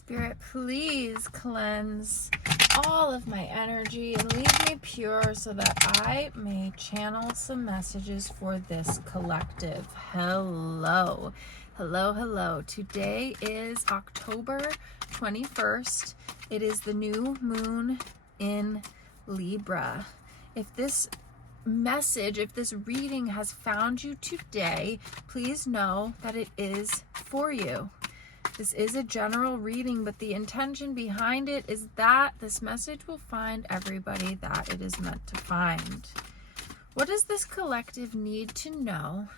Spirit, please cleanse all of my energy and leave me pure so that I may channel some messages for this collective. Hello. Hello, hello. Today is October 21st. It is the new moon in Libra. If this message, if this reading has found you today, please know that it is for you. This is a general reading, but the intention behind it is that this message will find everybody that it is meant to find. What does this collective need to know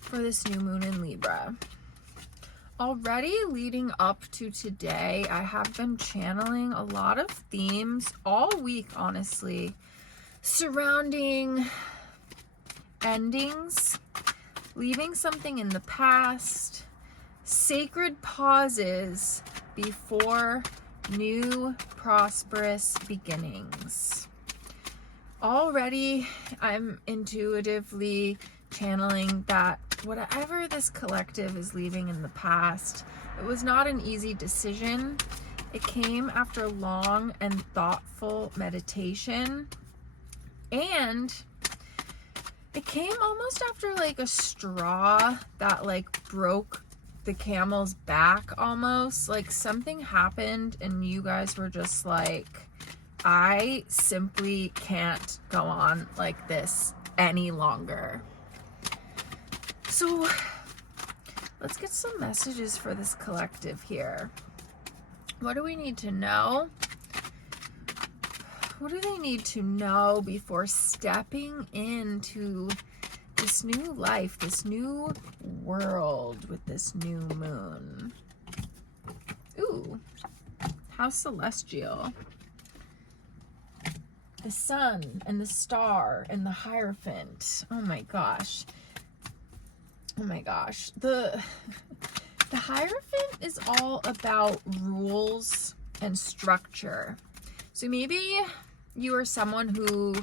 for this new moon in Libra? Already leading up to today, I have been channeling a lot of themes all week, honestly, surrounding endings, leaving something in the past, sacred pauses before new prosperous beginnings. Already, I'm intuitively channeling that whatever this collective is leaving in the past, it was not an easy decision. It came after long and thoughtful meditation, and it came almost after like a straw that like broke the camel's back almost. Like something happened and you guys were just like, I simply can't go on like this any longer. So let's get some messages for this collective here. What do we need to know? What do they need to know before stepping into this new life, this new world with this new moon? Ooh, how celestial. The sun and the star and the Hierophant. Oh my gosh. Oh my gosh. The Hierophant is all about rules and structure. So maybe you are someone who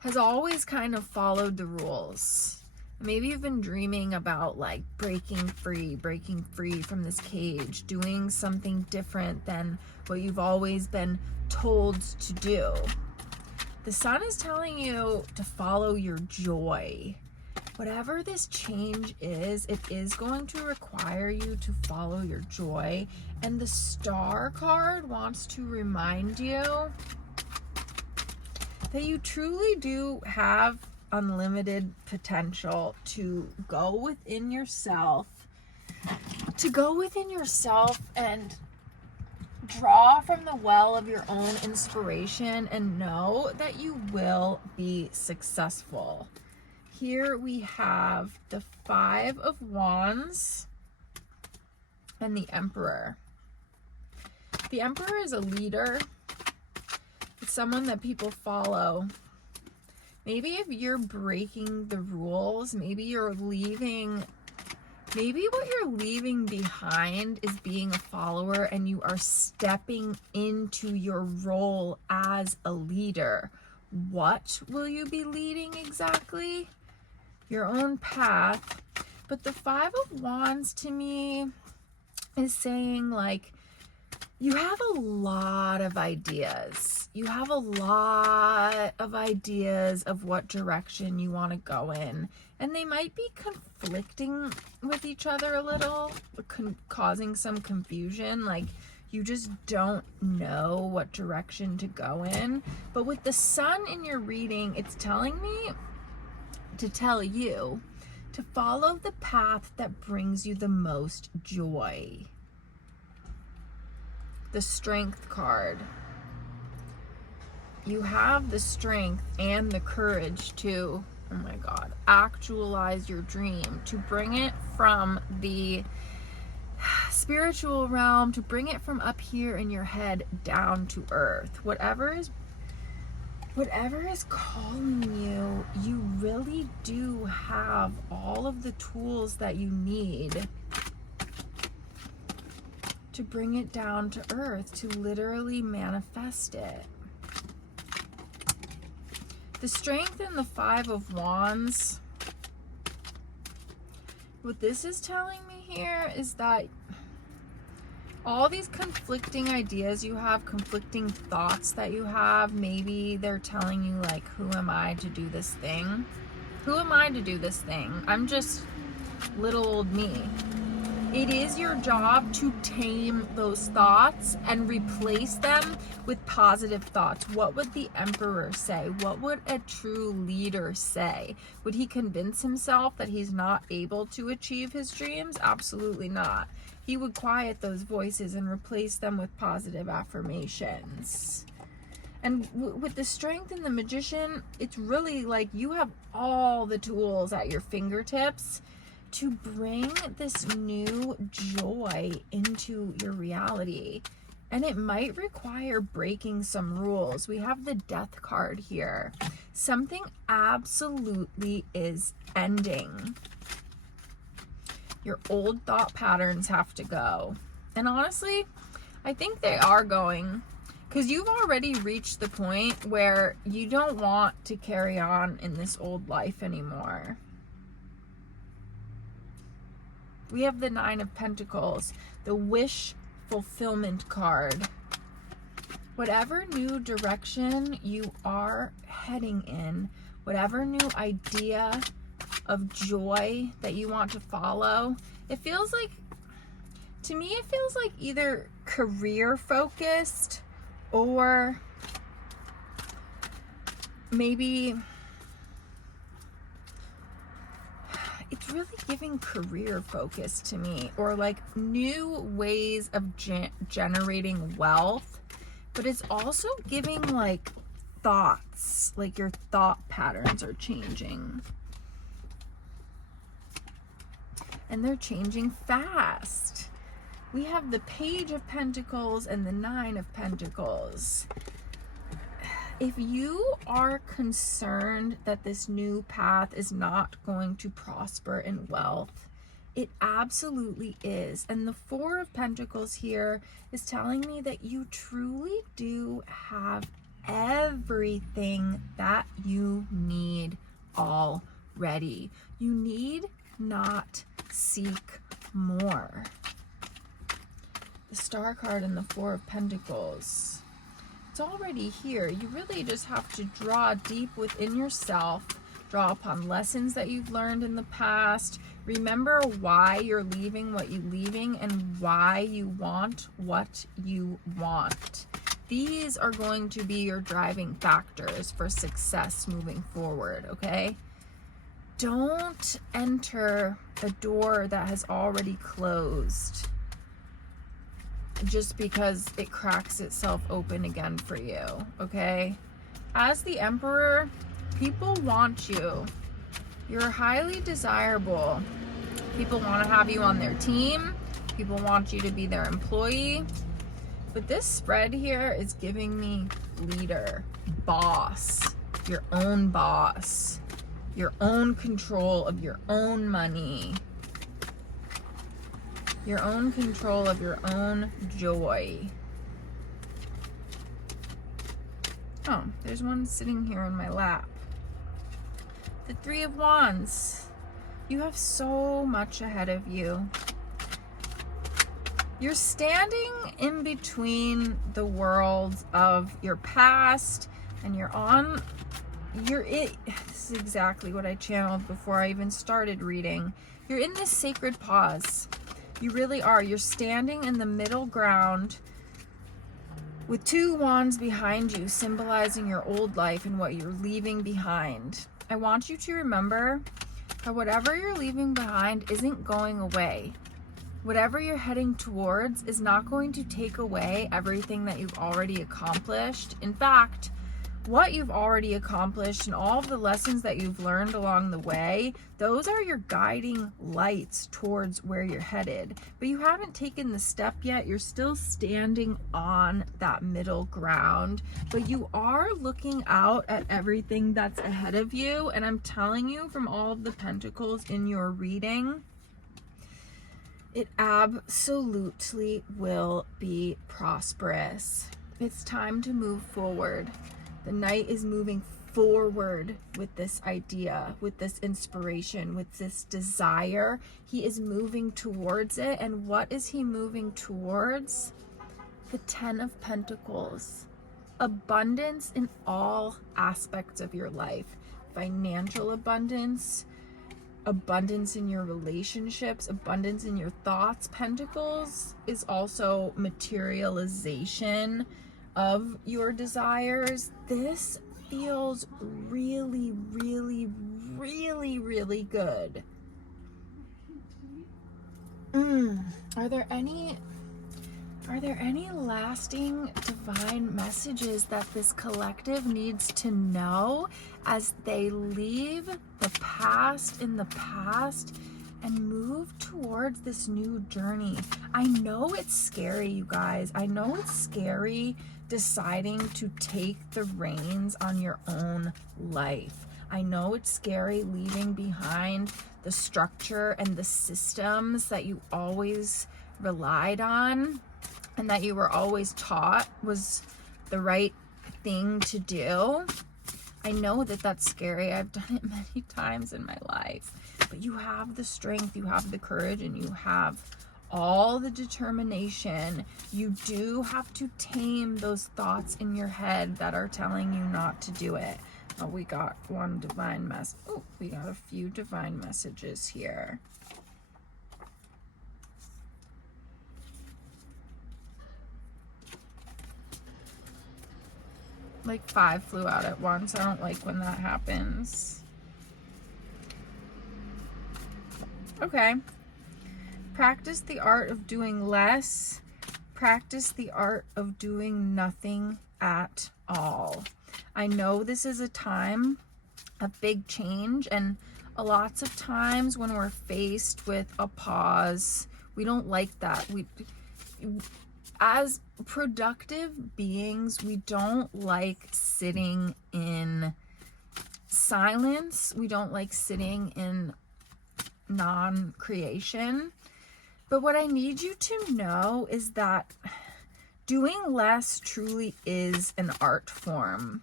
has always kind of followed the rules. Maybe you've been dreaming about like breaking free from this cage, doing something different than what you've always been told to do. The sun is telling you to follow your joy. Whatever this change is, it is going to require you to follow your joy. And the Star card wants to remind you that you truly do have unlimited potential to go within yourself, and draw from the well of your own inspiration and know that you will be successful. Here we have the Five of Wands and the Emperor. The Emperor is a leader. It's someone that people follow. Maybe if you're breaking the rules, maybe what you're leaving behind is being a follower and you are stepping into your role as a leader. What will you be leading exactly? Your own path. But the Five of Wands to me is saying like you have a lot of ideas. You have a lot of ideas of what direction you want to go in, and they might be conflicting with each other a little, causing some confusion. Like you just don't know what direction to go in. But with the sun in your reading, it's telling me to tell you to follow the path that brings you the most joy. The Strength card. You have the strength and the courage to, oh my God, actualize your dream, to bring it from the spiritual realm, to bring it from up here in your head down to earth. Whatever is calling you, you really do have all of the tools that you need to bring it down to earth, to literally manifest it. The Strength and the Five of Wands, what this is telling me here is that all these conflicting ideas you have, conflicting thoughts that you have. Maybe they're telling you, like, who am I to do this thing? Who am I to do this thing? I'm just little old me. It is your job to tame those thoughts and replace them with positive thoughts. What would the Emperor say? What would a true leader say? Would he convince himself that he's not able to achieve his dreams? Absolutely not. He would quiet those voices and replace them with positive affirmations. And with the Strength and the Magician, it's really like you have all the tools at your fingertips to bring this new joy into your reality. And it might require breaking some rules. We have the Death card here. Something absolutely is ending. Your old thought patterns have to go. And honestly, I think they are going, because you've already reached the point where you don't want to carry on in this old life anymore. We have the Nine of Pentacles, the wish fulfillment card. Whatever new direction you are heading in, whatever new idea of joy that you want to follow, it feels like, to me, it feels like either career focused or maybe it's really giving career focus to me, or like new ways of generating wealth, but it's also giving like thoughts, like your thought patterns are changing. And they're changing fast. We have the Page of Pentacles and the Nine of Pentacles. If you are concerned that this new path is not going to prosper in wealth, it absolutely is. And the Four of Pentacles here is telling me that you truly do have everything that you need already. You need not seek more. The Star card and the Four of Pentacles. It's already here. You really just have to draw deep within yourself, draw upon lessons that you've learned in the past. Remember why you're leaving what you're leaving and why you want what you want. These are going to be your driving factors for success moving forward, okay? Don't enter a door that has already closed just because it cracks itself open again for you, okay? As the Emperor, people want you. You're highly desirable. People want to have you on their team. People want you to be their employee. But this spread here is giving me leader, boss, your own boss, your own control of your own money, your own control of your own joy. Oh, there's one sitting here in my lap. The Three of Wands. You have so much ahead of you. You're standing in between the worlds of your past and this is exactly what I channeled before I even started reading. You're in this sacred pause. You really are. You're standing in the middle ground with two wands behind you, symbolizing your old life and what you're leaving behind. I want you to remember how whatever you're leaving behind isn't going away. Whatever you're heading towards is not going to take away everything that you've already accomplished. In fact, what you've already accomplished and all of the lessons that you've learned along the way, those are your guiding lights towards where you're headed. But you haven't taken the step yet. You're still standing on that middle ground, but you are looking out at everything that's ahead of you. And I'm telling you, from all of the pentacles in your reading, it absolutely will be prosperous. It's time to move forward. The Knight is moving forward with this idea, with this inspiration, with this desire. He is moving towards it. And what is he moving towards? The 10 of Pentacles. Abundance in all aspects of your life. Financial abundance, abundance in your relationships, abundance in your thoughts. Pentacles is also materialization of your desires. This feels really, really, really, really good. Are there any lasting divine messages that this collective needs to know as they leave the past in the past and move towards this new journey? I know it's scary, you guys. I know it's scary deciding to take the reins on your own life. I know it's scary leaving behind the structure and the systems that you always relied on and that you were always taught was the right thing to do. I know that that's scary. I've done it many times in my life. But you have the strength, you have the courage, and you have all the determination. You do have to tame those thoughts in your head that are telling you not to do it. Oh, we got one divine message. Oh, we got a few divine messages here. Like 5 flew out at once. I don't like when that happens. Okay. Practice the art of doing less. Practice the art of doing nothing at all. I know this is a time of big change, and lots of times when we're faced with a pause, we don't like that. As productive beings, we don't like sitting in silence. We don't like sitting in non-creation. But what I need you to know is that doing less truly is an art form.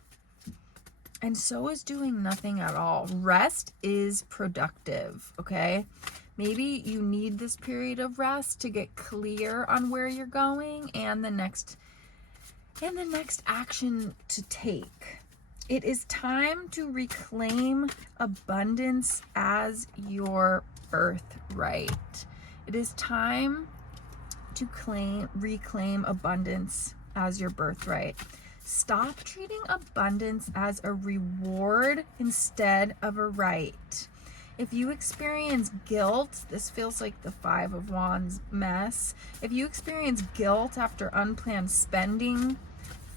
And so is doing nothing at all. Rest is productive, okay? Maybe you need this period of rest to get clear on where you're going and the next action to take. It is time to reclaim abundance as your birthright. It is time to reclaim abundance as your birthright. Stop treating abundance as a reward instead of a right. If you experience guilt, this feels like the 5 of Wands mess. If you experience guilt after unplanned spending,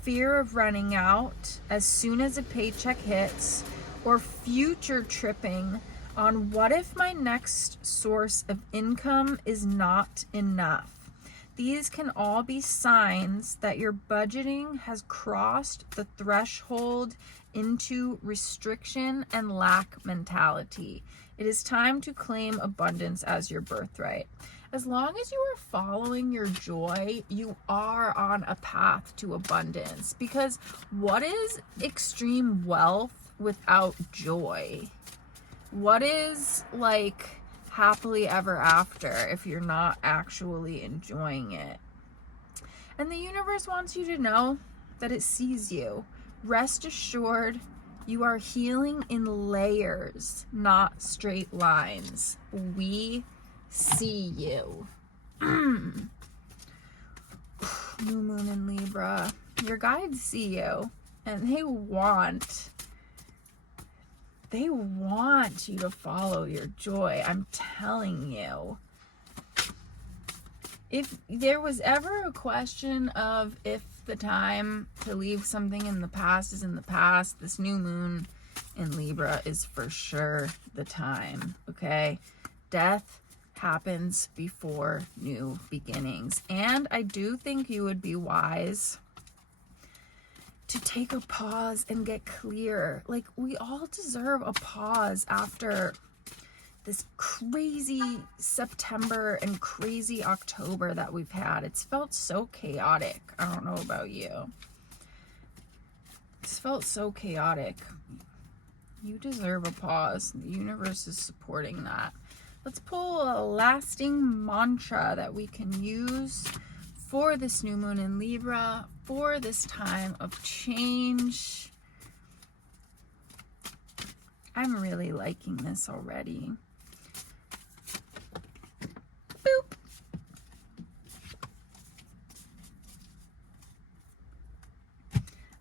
fear of running out as soon as a paycheck hits, or future tripping on what if my next source of income is not enough, these can all be signs that your budgeting has crossed the threshold into restriction and lack mentality. It is time to claim abundance as your birthright. As long as you are following your joy, you are on a path to abundance. Because what is extreme wealth without joy? What is like happily ever after if you're not actually enjoying it? And the universe wants you to know that it sees you. Rest assured, you are healing in layers, not straight lines. We see you. New moon in Libra. Your guides see you, and they want you to follow your joy. I'm telling you. If there was ever a question of if the time to leave something in the past is in the past, this new moon in Libra is for sure the time, okay? Death happens before new beginnings. And I do think you would be wise to take a pause and get clear. Like, we all deserve a pause after this crazy September and crazy October that we've had. It's felt so chaotic. I don't know about you. This felt so chaotic. You deserve a pause. The universe is supporting that. Let's pull a lasting mantra that we can use for this new moon in Libra, for this time of change. I'm really liking this already. Boop.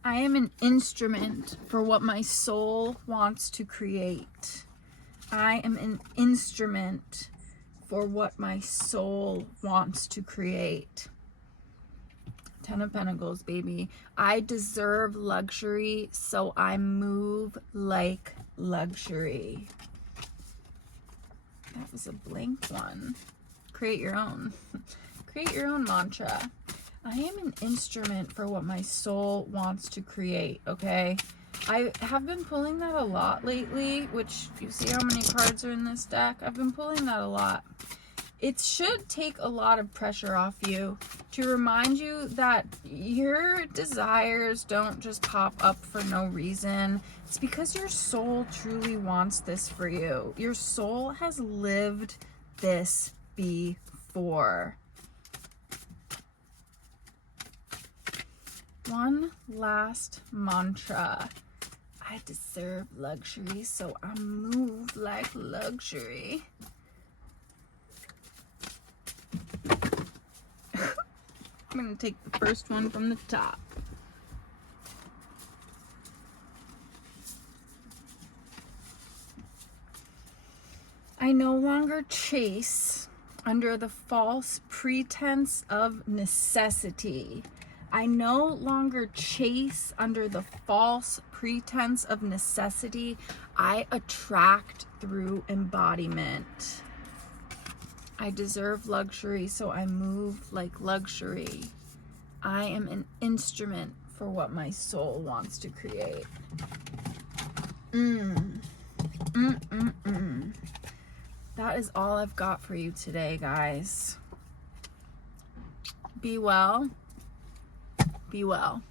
I am an instrument for what my soul wants to create. I am an instrument for what my soul wants to create. 10 of Pentacles, baby. I deserve luxury, so I move like luxury. That was a blank one. Create your own. Create your own mantra. I am an instrument for what my soul wants to create, okay? I have been pulling that a lot lately, which you see how many cards are in this deck? I've been pulling that a lot. It should take a lot of pressure off you to remind you that your desires don't just pop up for no reason. It's because your soul truly wants this for you. Your soul has lived this before. One last mantra. I deserve luxury, so I move like luxury. I'm going to take the first one from the top. I no longer chase under the false pretense of necessity. I no longer chase under the false pretense of necessity. I attract through embodiment. I deserve luxury, so I move like luxury. I am an instrument for what my soul wants to create. That is all I've got for you today, guys. Be well. Be well.